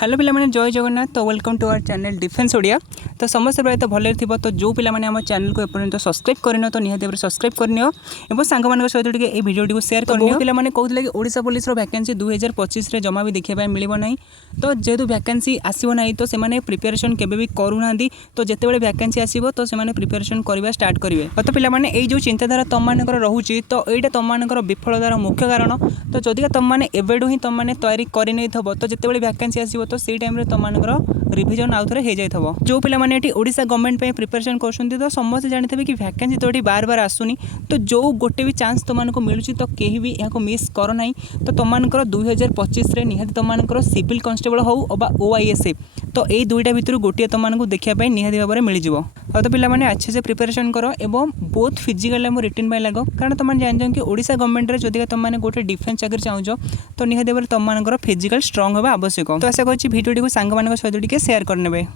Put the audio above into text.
Hello पिलाने जय जगन्नाथ। तो welcome to our channel defence Odia. तो समस्त प्रायत भले थी। तो जो पिलाने आम चैनल को एपर्यंत सब्सक्राइब करन तो निहाती भाव सब्सक्राइब करनी और सांग मान सहित ये भिडियो शेयर करनी। पिलाने कहते कि ओडिशा पुलिस वैकेंसी 2025 में जमा भी देखा मिलना ना। तो जेहेतु वैकेंसी आसो ना तो से प्रिपेरेसन केबे भी करूना। तो जिते वैकेंसी आसो तो से प्रिपेरेसन करवा स्टार्ट करेंगे। तो पिलाने ये जो चिंताधारा तुम मान रोचे तो यहाँ तुम मान विफलतार मुख्य कारण। तो जदि तुमने एवं ही तुमने तैयारी कर नहीं थो तो जिते वैकेंसी आसो तो सी टाइम तुम रिविजन आउ थे हो जाए। जो पिलाने ओडिशा गवर्नमेंट प्रिपेरेसन कर तो समस्त जानते कि वैकेंसी तो ये बार बार आसुनी। तो जो गोटे भी चांस तुमको मिलूँ तो कहीं भी यहाँ मिस कर ना। तो तुम 2025 में निहाती तुम सिविल कॉन्स्टेबल हो OISF तो यही दुईटा भितर गोटे तुमको देखापी निहाती भाव में मिल जाए। तो पिलाने अच्छे से प्रिपेरेसन कर एवं बहुत फिजिकल रिटर्न लाग। कारण तुम जान कि ओडिशा गवर्नमेंट जदि तुमने गोटे डिफेन्स चाकरी चाहूँ तो निहाती भाव तुम फिजिकल स्ट्रंग होगा आवश्यक। तो आशा करूँ भिडियो सांग मान सहित शेयर करने।